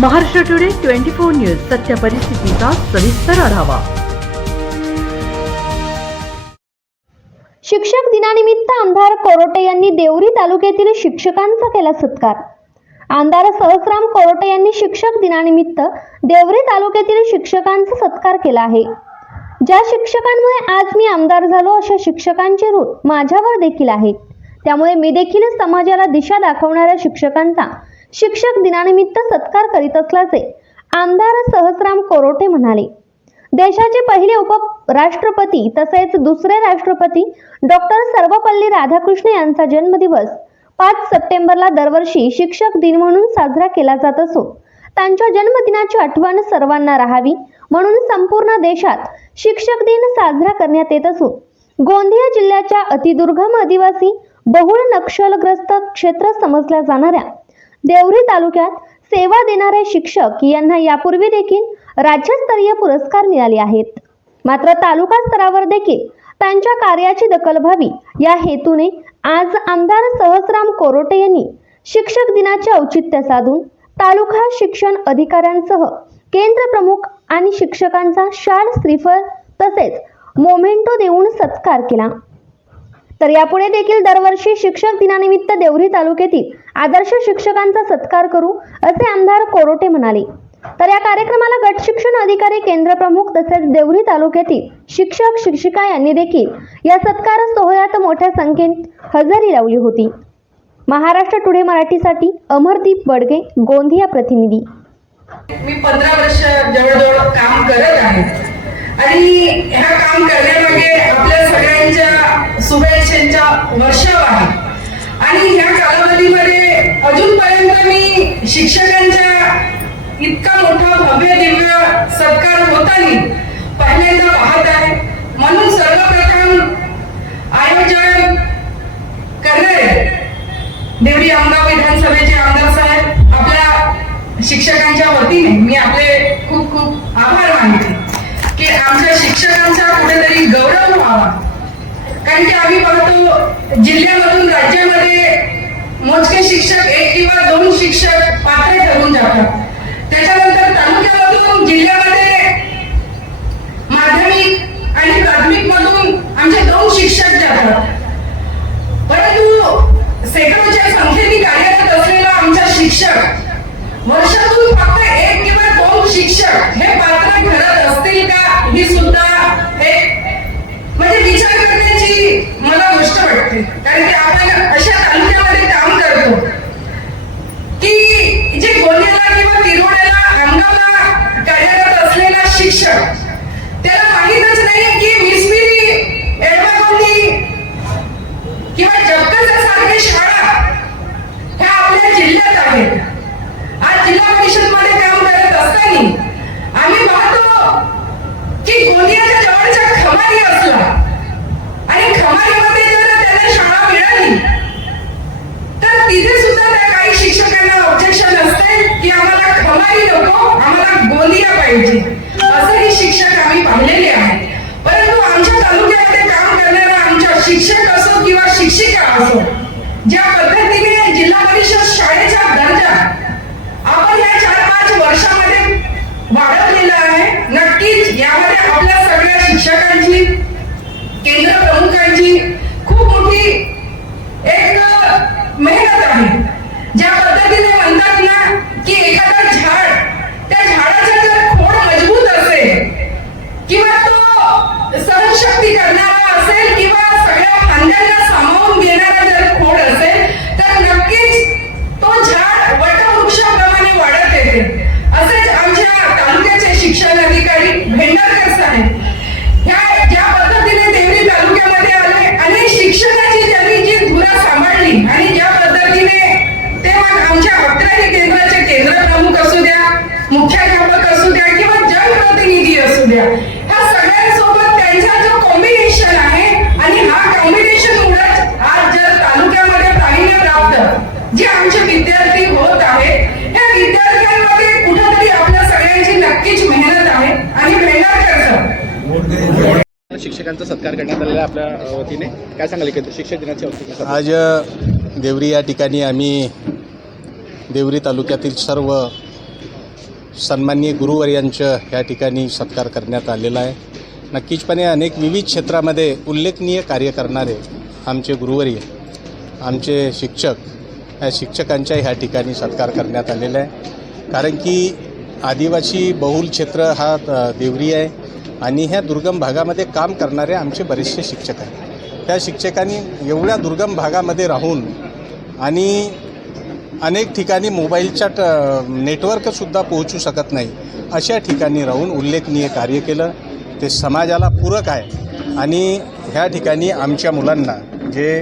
Maharashtra today twenty four news सत्य परिस्थितीचा सविस्तर आढावा. शिक्षक दिनानिमित्त आमदार कोरोटे यांनी देवरी तालुक्यातील शिक्षकांचा केला सत्कार. आमदार सहस्राम कोरोटे यांनी शिक्षक दिनानिमित्त देवरी तालुक्यातील शिक्षकांचा सत्कार केला आहे. ज्या शिक्षकांमुळे आज मी आमदार झालो अशा शिक्षकांचे ऋण माझ्यावर देखील आहे. त्यामुळे मी देखील समाजाला दिशा दाखवणाऱ्या शिक्षकांचा शिक्षक दिनानिमित्त सत्कार करीत असल्याचे आमदार सहस्राम कोरोटे म्हणाले. देशाचे पहिले उपराष्ट्रपती तसेच दुसरे राष्ट्रपती डॉक्टर सर्वपल्ली राधाकृष्ण यांचा जन्मदिवस पाच सप्टेंबरला दरवर्षी शिक्षक दिन म्हणून साजरा केला जात असून त्यांच्या जन्मदिनाची आठवण सर्वांना राहावी म्हणून संपूर्ण देशात शिक्षक दिन साजरा करण्यात येत असून गोंदिया जिल्ह्याच्या अतिदुर्गम आदिवासी बहुळ नक्षलग्रस्त क्षेत्र समजल्या जाणाऱ्या देवरी तालुक्यात सेवा देणारे शिक्षक यांना यापूर्वी देखील राज्यस्तरीय पुरस्कार मिळाले आहेत. मात्र तालुका स्तरावर देखील त्यांच्या कार्याची दखल व्हावी या हेतूने आज आमदार सहस्राम कोरोटे यांनी शिक्षक दिनाचे औचित्य साधून तालुका शिक्षण अधिकाऱ्यांसह केंद्र प्रमुख आणि शिक्षकांचा शाल श्रीफळ तसेच मोमेंटो देऊन सत्कार केला. तर यापुढे देखील दरवर्षी शिक्षक दिनानिमित्त देवरी तालुक्यातील आदर्श शिक्षकांचा सत्कार करू असे आमदार कोरोटे म्हणाले. तर या कार्यक्रमाला गट शिक्षण अधिकारी केंद्र प्रमुख तसेच देवरी तालुक्यातील शिक्षक शिक्षिका यांनी देखील या सत्कार सोहळ्यात मोठ्या संख्येत हजेरी लावली होती. महाराष्ट्र टुडे मराठीसाठी अमरदीप बडगे गोंदिया प्रतिनिधी. मी पंधरा वर्ष जवळजवळ काम करत आहे. आणि ह्या काम करण्यामागे आपल्या सगळ्यांच्या शुभेच्छांचा वर्षाव आहे. आणि या कालावधीमध्ये अजूनपर्यंत मी शिक्षकांच्या इतका मोठा भव्य दिव्य सत्कार होतानी पहिल्यांदा पाहत आहे. म्हणून सर्वप्रथम आयोजन करणारे देवडी आमगाव विधानसभेचे आमदार साहेब आपल्या शिक्षकांच्या वतीने मी आपले खूप खूप आभार मानते की आमच्या शिक्षकांचा कुठेतरी गौरव व्हावा. कारण की आम्ही पाहतो जिल्ह्यामधून राज्यामध्ये मोजके शिक्षक एक किंवा दोन शिक्षक पात्र ठरून जातात. त्याच्यानंतर तालुक्यामधून जिल्ह्यामध्ये माध्यमिक आणि प्राथमिक मधून आमचे दोन शिक्षक जातात. परंतु सेकंडच्या संख्येने कार्यरत असलेला आमचा शिक्षक वर्षातून फक्त एक किंवा दोन शिक्षक हे पात्र ठरत असतील का ही सुद्धा पाहिजे. असंही शिक्षक आम्ही पाहिलेले आहेत. परंतु आमच्या तालुक्यामध्ये काम करणारा आमच्या शिक्षक असो किंवा शिक्षिका असो ज्या पद्धती द्या ह्या सगळ्यांसोबत त्यांचा जो कॉम्बिनेशन आहे आणि हा कॉम्बिनेशन आज जर तालुक्यामध्ये प्रावीण्य प्राप्त जे आमचे विद्यार्थी होत आहेत या विद्यार्थ्यांमध्ये कुठेतरी आपल्या सगळ्यांची नक्कीच मेहनत आहे आणि मेहनत करतात शिक्षकांचा सत्कार करण्यात आलेला आहे आपल्या वतीने. काय सांगाल की शिक्षक दिनाच्या आज देवरी या ठिकाणी आम्ही देवरी तालुक्यातील सर्व सन्माननीय गुरुवर्यांचं या ठिकाणी सत्कार करण्यात आलेला आहे. नक्कीचपणे अनेक विविध क्षेत्रामध्ये उल्लेखनीय कार्य करणारे आमचे गुरुवर्य आमचे शिक्षक या शिक्षकांच्या ह्या ठिकाणी सत्कार करण्यात आलेला आहे. कारण की आदिवासी बहुल क्षेत्र हा देवरी आहे आणि ह्या दुर्गम भागामध्ये काम करणारे आमचे बरेचसे शिक्षक आहेत. त्या शिक्षकांनी एवढ्या दुर्गम भागामध्ये राहून आणि अनेक ठिकाणी मोबाईलच्या ट नेटवर्कसुद्धा पोहोचू शकत नाही. अशा ठिकाणी राहून उल्लेखनीय कार्य केलं. ते समाजाला पूरक आहे. आणि ह्या ठिकाणी आमच्या मुलांना जे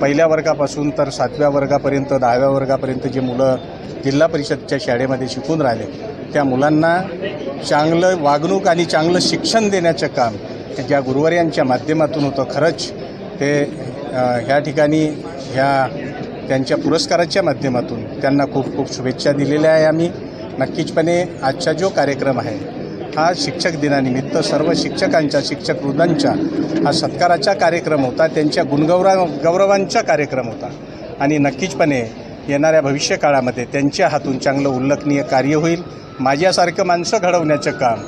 पहिल्या वर्गापासून तर सातव्या वर्गापर्यंत दहाव्या वर्गापर्यंत जे मुलं जिल्हा परिषदच्या शाळेमध्ये शिकून राहिले त्या मुलांना चांगलं वागणूक आणि चांगलं शिक्षण देण्याचं काम ज्या गुरुवर्यांच्या माध्यमातून होतं खरंच ते ह्या ठिकाणी ह्या त्यांच्या पुरस्काराच्या माध्यमातून त्यांना खूप खूप शुभेच्छा दिलेल्या आहे आम्ही. नक्कीचपणे आजचा जो कार्यक्रम आहे हा शिक्षक दिनानिमित्त सर्व शिक्षकांच्या शिक्षक वृद्धांच्या हा सत्काराचा कार्यक्रम होता त्यांच्या गुणगौरव गौरवांचा कार्यक्रम होता. आणि नक्कीचपणे येणाऱ्या भविष्यकाळामध्ये त्यांच्या हातून चांगलं उल्लेखनीय कार्य होईल. माझ्यासारखं माणसं घडवण्याचं काम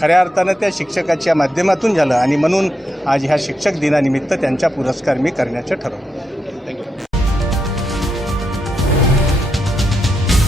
खऱ्या अर्थानं त्या शिक्षकाच्या माध्यमातून झालं आणि म्हणून आज ह्या शिक्षक दिनानिमित्त त्यांचा पुरस्कार मी करण्याचं ठरवलं